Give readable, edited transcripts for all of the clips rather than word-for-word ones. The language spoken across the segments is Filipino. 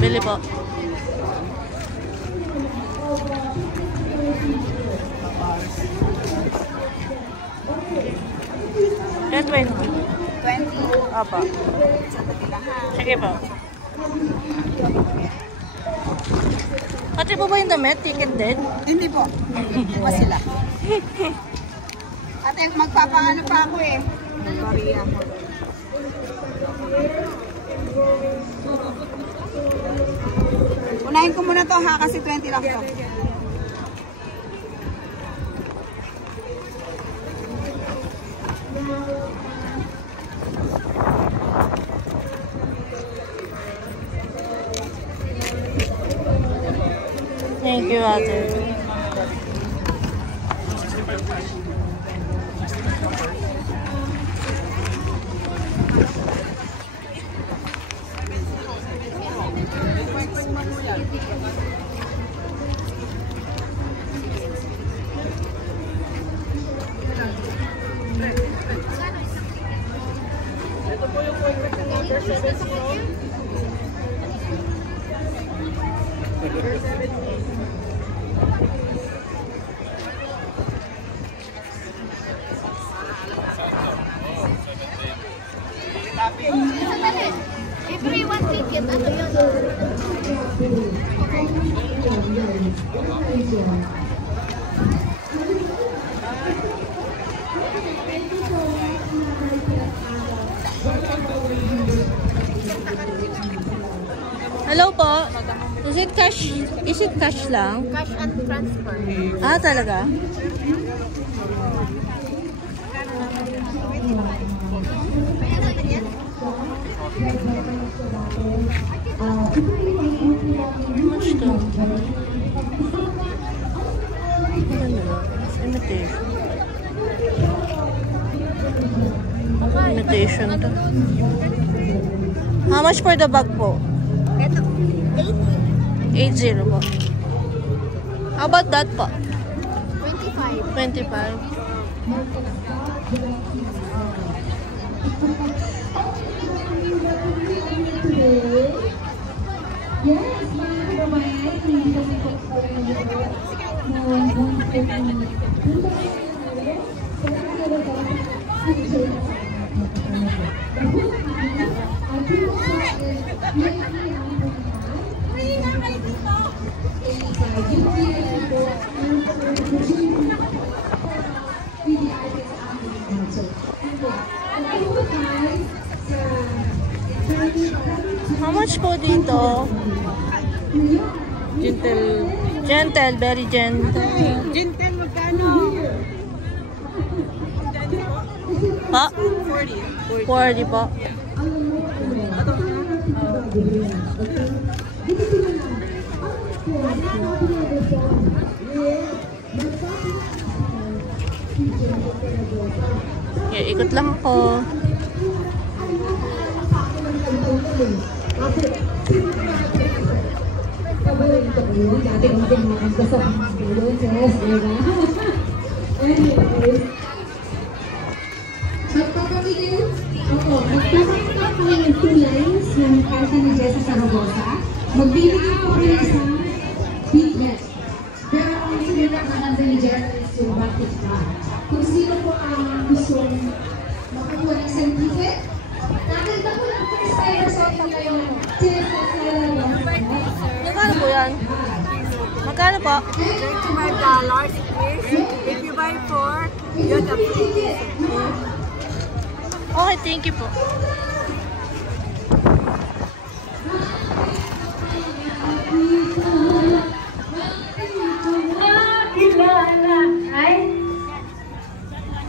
Bili po. Yan 20. 20? Opo. Sige po. Pati po ba yung damit? Ticket din? Hindi po. Iba sila. Ate, magpapaano pa ako eh. Korea. Unahin ko muna to ha, kasi 20 lang to. Thank you, ate. Every one ticket, ano yun? Hello po. Is it cash? Is it cash lang? Cash and transfer. Ah, talaga? How much to? Imitation. Imitation to. How much for the bag po? Ito, 80 po. How about that po? 25. 25. How much po dito? Gentle, very gentle. Jinten, magkano? Pa? 40. 40 po. Okay, ikot lang ako. Magpapamigay, magpapamigay po yung 2 lines ng karta ni Jessa Saragosa. Magbibigay po kayo isang piglet. Pero ang sinunod na nandun ni Jessa is yung bakit ka. Kung sino po ang gustong makakuha ng isang piglet, nakita ko lang first time sa inyo yung Jessa Saragosa. Magkano po yan? Magkano po? $25 each. If you buy 4, you have free. Okay, thank you po.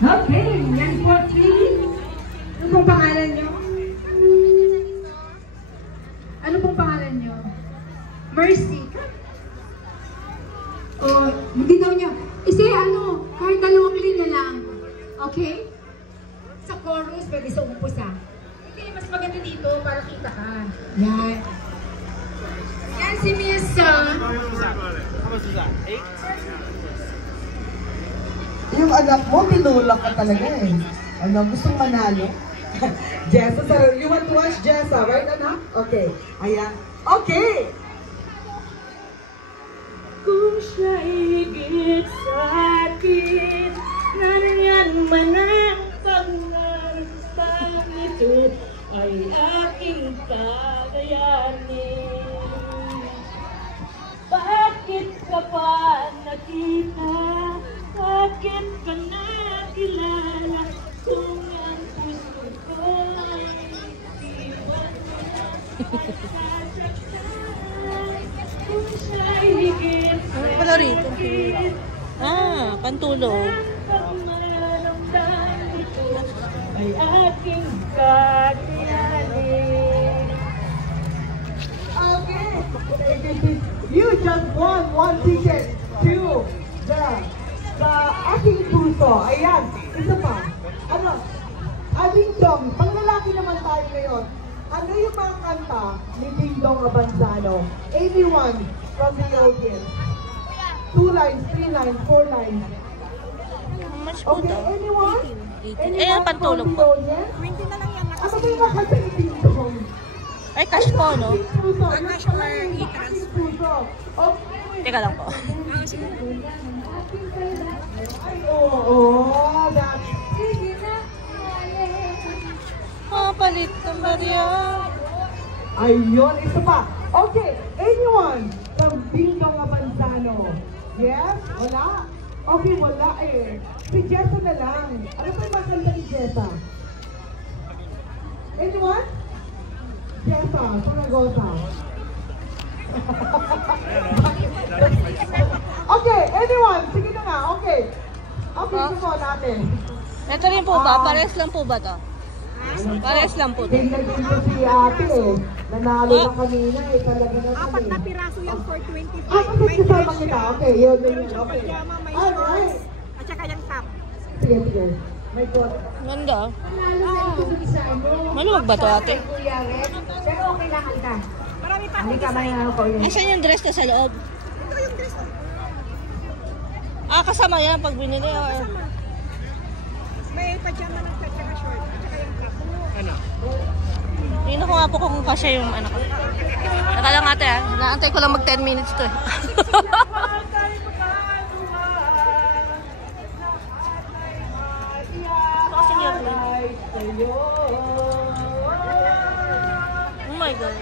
Okay, yan po, 3. Ano pong pangalan nyo? Ano pong pangalan nyo? Mercy. Oh, hindi daw niya. Kasi ano, kahit 2 linya lang. Okay? Sa chorus, pwede sa umpos ah. Okay, mas maganda dito para kita ka. Yan. Yan si Miss... Yung anak mo, binulak ka talaga eh. Ano, gustong manalo? Jessa, so you want to watch Jessa, right anak? Okay. Ayan. Okay! Kung siya higit sa akin, nariyan man ang paglarutan ito ay aking kakayanin. Bakit ka pa nakita? Bakit ka nakilala? Kung ang gusto ko ay iwan mo na kung siya'y higit sa akin, Pantulog. pagmaramdam ito ay aking kakayanin. Okay! You just won 1 ticket to the aking puso. Ayan, isa pa. Ano? Ding Dong, pang lalaki naman tayo ngayon. Ano yung mga kanta ni Ding Dong Abanzano? Anyone from the audience? 2 lines, 3 lines, 4 lines. Mas po Okay, daw. anyone? 18. Eh, pantulog po. 20 na lang yan. Ano ba yung mga kanta ni Ding Dong? Ay, cash po, no? Aking puso. Cash or Aking puso. Okay. Teka lang po. Ay, oo, that's... Palit ng barya. Ayun, isa pa. Okay, anyone from Ding Dong Abanzano? Yes? Wala? Okay, wala eh. Si Jessa na lang. Ano pa yung makanta ni Jessa? Anyone? Jessa, Saragosa. Okay, anyone? Sige na nga, okay. Okay, ito po natin. Ito rin po ba? Pares lang po ba to? Pares lang po to. Tingnan din ko si ate eh. Nanalo na kanina eh. Talaga na Apat na eh. piraso yan for 25. Ah, kasi kasama kita. Okay, yun, yun, yun. Yung Okay. pajama, may Alright. shorts, at saka yung top. Sige, sige. May God. Ganda. Lalo na itong isa, ano? Maluwag ba to, ate? Kuya Red. Pero okay lang, halika. Marami pa Halika, may ano ko yun. Asan yung dress na sa loob? Ito yung dress. Kasama yan pag binili. May pajama ng at saka short, at saka yung top. Tingnan ko nga po kung kasya yung anak ko. Teka lang ate ha. Naantay ko lang mag 10 minutes to eh. Kasi yun. Oh my God.